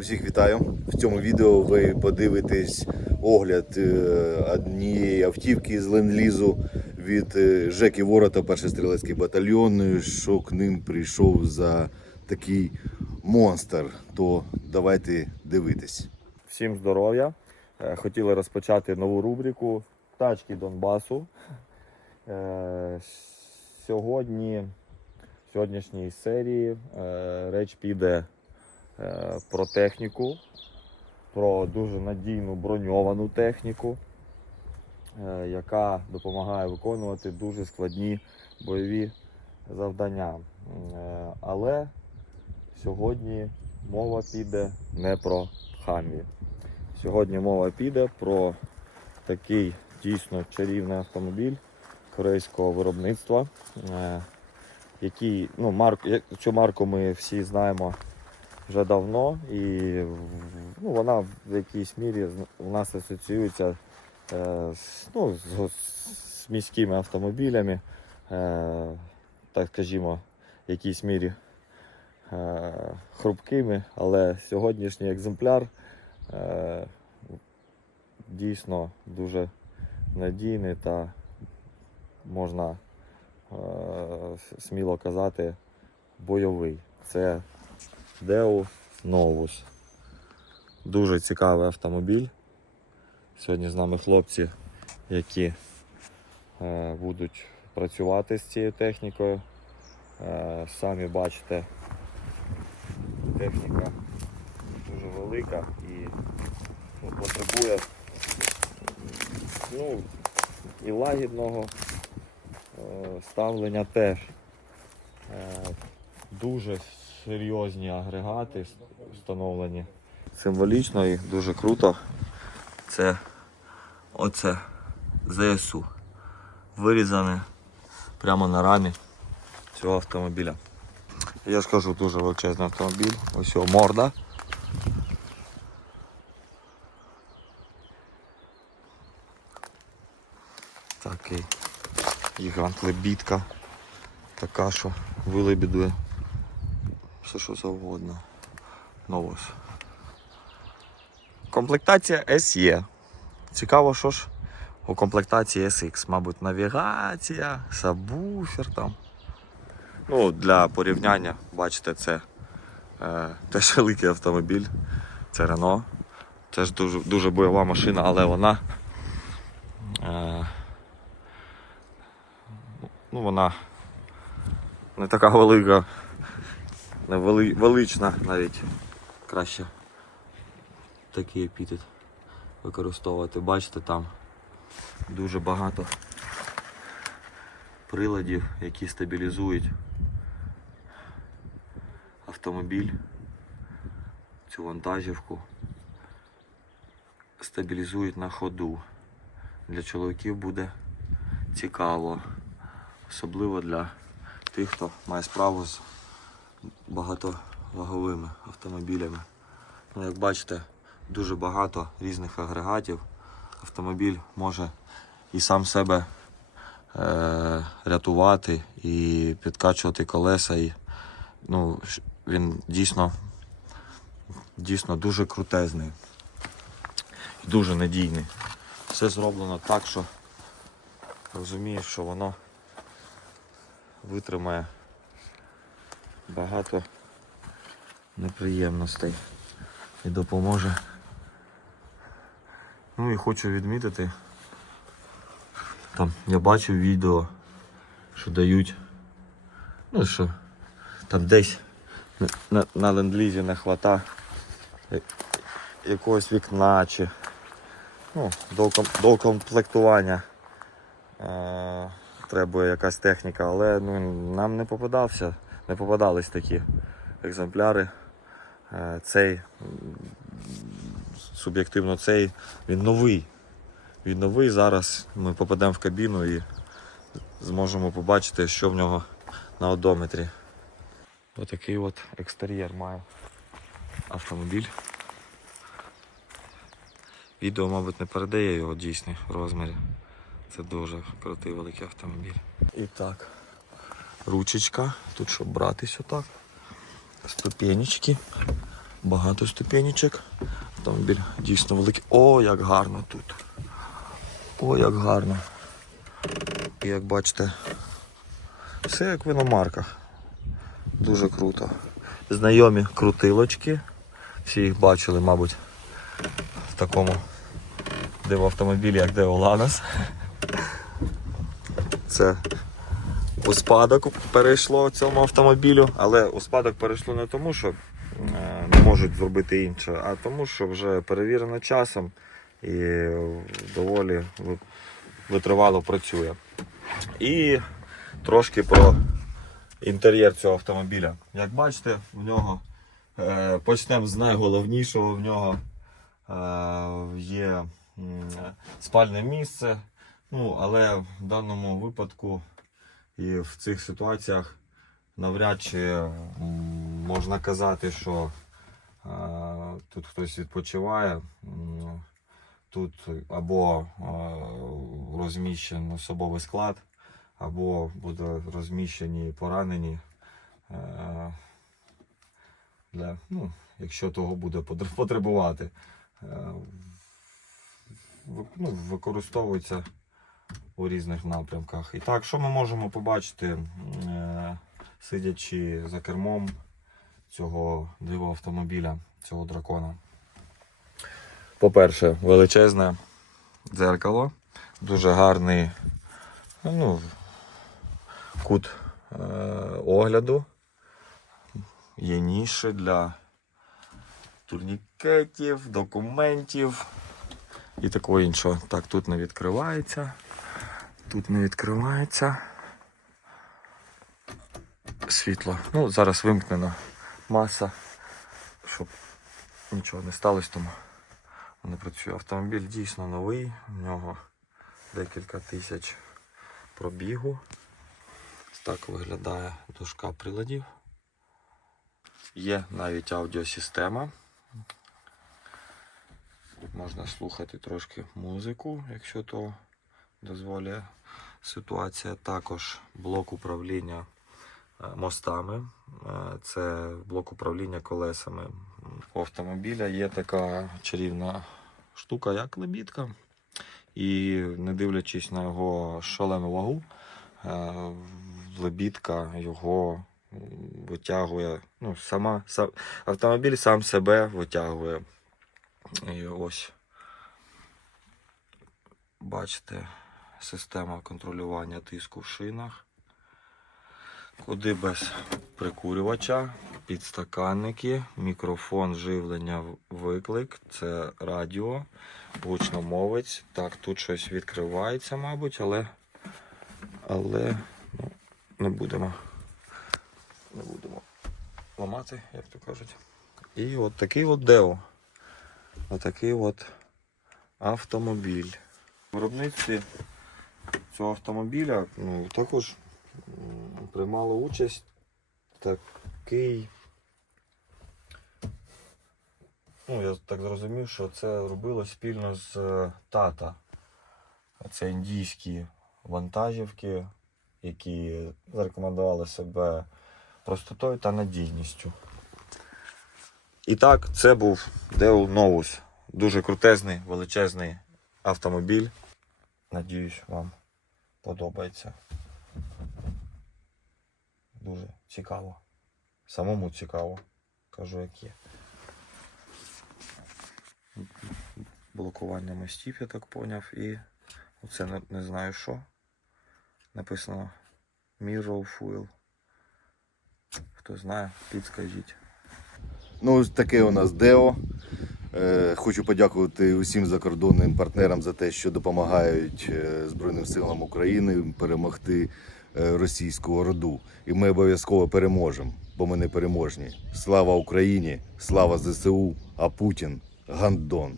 Усіх вітаю. В цьому відео ви подивитесь огляд е, однієї автівки з ленд-лізу від е, Жеки Ворота, перший стрілецький батальйон, що к ним прийшов за такий монстр. То давайте дивитись. Всім здоров'я. Е, Хотіли розпочати нову рубрику Тачки Донбасу. Е, Сьогодні, в сьогоднішній серії е, реч піде е, про техніку, про дуже надійну броньовану техніку, е, яка допомагає виконувати дуже складні бойові завдання. Е, Але сьогодні мова піде не про Хамві. Сьогодні мова піде про такий дійсно чарівний автомобіль корейського виробництва, е, який, ну, марк, цю марку ми всі знаємо вже давно, і ну, вона в якійсь мірі у нас асоціюється е, ну, з, з міськими автомобілями, е, так скажімо, в якійсь мірі е, хрупкими, але сьогоднішній екземпляр е, дійсно дуже надійний та можна е, сміло казати бойовий. Це Deus Novus. Дуже цікавий автомобіль. Сьогодні з нами хлопці, які е, будуть працювати з цією технікою. Е, самі бачите, техніка дуже велика і потребує ну, і лагідного е, ставлення теж. Дуже серйозні агрегати встановлені. Символічно і дуже круто. Це оце ЗСУ. Вирізане прямо на рамі цього автомобіля. Я ж кажу, дуже величезний автомобіль. Ось його морда. Такий гігант лебідка. Така, що вилебідує все що завгодно. Ну ось. Комплектація SE. Цікаво, що ж у комплектації SX. Мабуть, навігація, сабвуфер там. Ну, для порівняння, бачите, це е, теж великий автомобіль. Це Renault. Це ж дуже, дуже бойова машина, але вона. Е, ну, вона не така велика, не вели, велична навіть. Краще такий епітет використовувати. Бачите, там дуже багато приладів, які стабілізують автомобіль, цю вантажівку, стабілізують на ходу. Для чоловіків буде цікаво, особливо для тих, хто має справу з багатоваговими автомобілями. Ну, як бачите, дуже багато різних агрегатів. Автомобіль може і сам себе е, рятувати, і підкачувати колеса. І, ну, він дійсно, дійсно дуже крутезний і дуже надійний. Все зроблено так, що розумієш, що воно витримає багато неприємностей і допоможе. Ну і хочу відмітити, там я бачив відео, що дають, ну що там десь на, ленд-лізі не хвата якогось вікна чи ну, до, до комплектування е, треба якась техніка, але ну, нам не попадався, не попадались такі екземпляри. Е, Цей суб'єктивно цей він новий. Він новий. Зараз ми попадемо в кабіну і зможемо побачити, що в нього на одометрі. Отакий от екстер'єр має автомобіль. Відео, мабуть, не передає його дійсний розмірі. Це дуже крутий великий автомобіль. І так, ручечка, тут щоб братись отак. Ступенечки. Багато ступенечок. Автомобіль дійсно великий. О, як гарно тут. О, як гарно. І як бачите, все як в іномарках. Дуже круто. Знайомі крутилочки. Всі їх бачили, мабуть, в такому диво автомобілі, як Део Ланос. Це у спадок перейшло цьому автомобілю, але у спадок перейшло не тому, що е, не можуть зробити інше, а тому, що вже перевірено часом і доволі витривало працює. І трошки про інтер'єр цього автомобіля. Як бачите, в нього е, почнемо з найголовнішого. В нього е, є спальне місце. Ну, але в даному випадку і в цих ситуаціях навряд чи можна казати, що е, тут хтось відпочиває. Тут або е, розміщений особовий склад, або буде розміщені поранені. е, Для, ну, якщо того буде потребувати. Ну, використовується у різних напрямках. І так, що ми можемо побачити, е, сидячи за кермом цього диво автомобіля, цього дракона? По-перше, величезне дзеркало, дуже гарний ну, кут е, огляду. Є ніші для турнікетів, документів і такого іншого. Так, тут не відкривається. Тут не відкривається. Світло. Ну, зараз вимкнено маса, щоб нічого не сталося, тому не працює. Автомобіль дійсно новий, в нього декілька тисяч пробігу. Так виглядає дужка приладів. Є навіть аудіосистема. Тут Можна слухати трошки музику, якщо то дозволює ситуація. Також блок управління е, мостами. Е, Це блок управління колесами. У автомобіля є така чарівна штука, як лебідка. І не дивлячись на його шалену вагу, е, лебідка його витягує. Ну, сама, сам, автомобіль сам себе витягує. І ось бачите, система контролювання тиску в шинах. Куди без прикурювача, підстаканники, мікрофон живлення виклик, це радіо, гучномовець. Так, тут щось відкривається, мабуть, але, але ну, не будемо. Не будемо ламати, як то кажуть. І от такий от Део. Отакий от автомобіль. В виробництві цього автомобіля ну, також м, приймало участь такий. Ну, я так зрозумів, що це робилось спільно з е, тата. Це індійські вантажівки, які зарекомендували себе простотою та надійністю. І так, це був Deo Novus. Дуже крутезний, величезний автомобіль. Надіюсь, вам подобається. Дуже цікаво. Самому цікаво. Кажу, як є. Блокування мостів, я так поняв. І оце не, не знаю що. Написано Mirror Fuel. Хто знає, підскажіть. Ну, ось таке у нас Део. Е, Хочу подякувати усім закордонним партнерам за те, що допомагають е, Збройним силам України перемогти е, російську орду. І ми обов'язково переможемо, бо ми не переможні. Слава Україні! Слава ЗСУ! А Путін гандон!